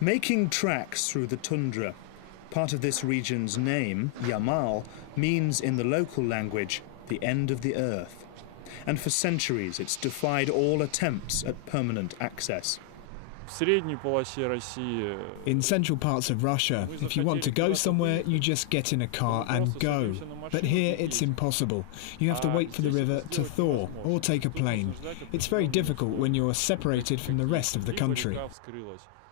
Making tracks through the tundra. Part of this region's name, Yamal, means in the local language, the end of the earth. And for centuries it's defied all attempts at permanent access. In central parts of Russia, if you want to go somewhere, you just get in a car and go. But here it's impossible. You have to wait for the river to thaw or take a plane. It's very difficult when you're separated from the rest of the country.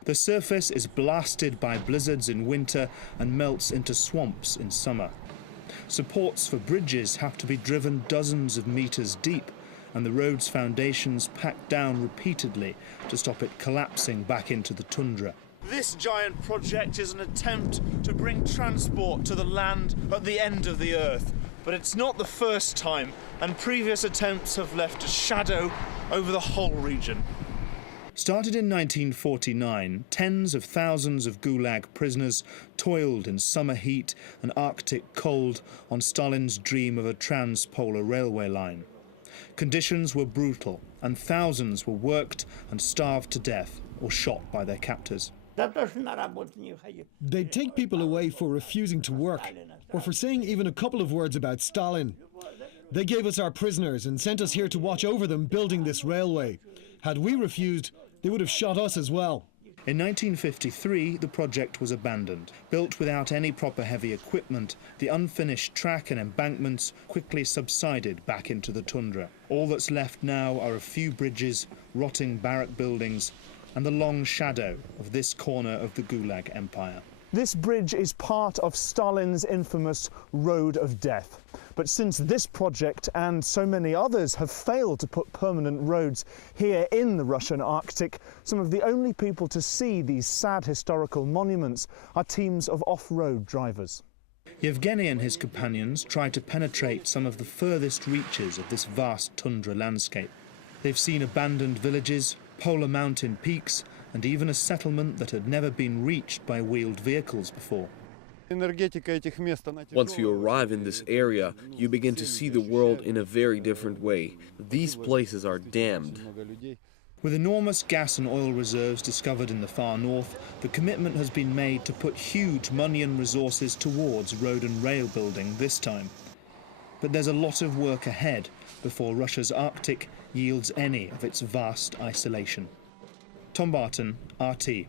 The surface is blasted by blizzards in winter and melts into swamps in summer. Supports for bridges have to be driven dozens of meters deep, and the road's foundations packed down repeatedly to stop it collapsing back into the tundra. This giant project is an attempt to bring transport to the land at the end of the earth. But it's not the first time, and previous attempts have left a shadow over the whole region. Started in 1949, tens of thousands of Gulag prisoners toiled in summer heat and Arctic cold on Stalin's dream of a trans-polar railway line. Conditions were brutal, and thousands were worked and starved to death or shot by their captors. They'd take people away for refusing to work, or for saying even a couple of words about Stalin. They gave us our prisoners and sent us here to watch over them building this railway. Had we refused, they would have shot us as well. In 1953, the project was abandoned. Built without any proper heavy equipment, the unfinished track and embankments quickly subsided back into the tundra. All that's left now are a few bridges, rotting barrack buildings, and the long shadow of this corner of the Gulag Empire. This bridge is part of Stalin's infamous Road of Death. But since this project and so many others have failed to put permanent roads here in the Russian Arctic, some of the only people to see these sad historical monuments are teams of off-road drivers. Yevgeny and his companions try to penetrate some of the furthest reaches of this vast tundra landscape. They've seen abandoned villages, polar mountain peaks, and even a settlement that had never been reached by wheeled vehicles before. Once you arrive in this area, you begin to see the world in a very different way. These places are damned. With enormous gas and oil reserves discovered in the far north, the commitment has been made to put huge money and resources towards road and rail building this time. But there's a lot of work ahead before Russia's Arctic yields any of its vast isolation. Tom Barton, RT.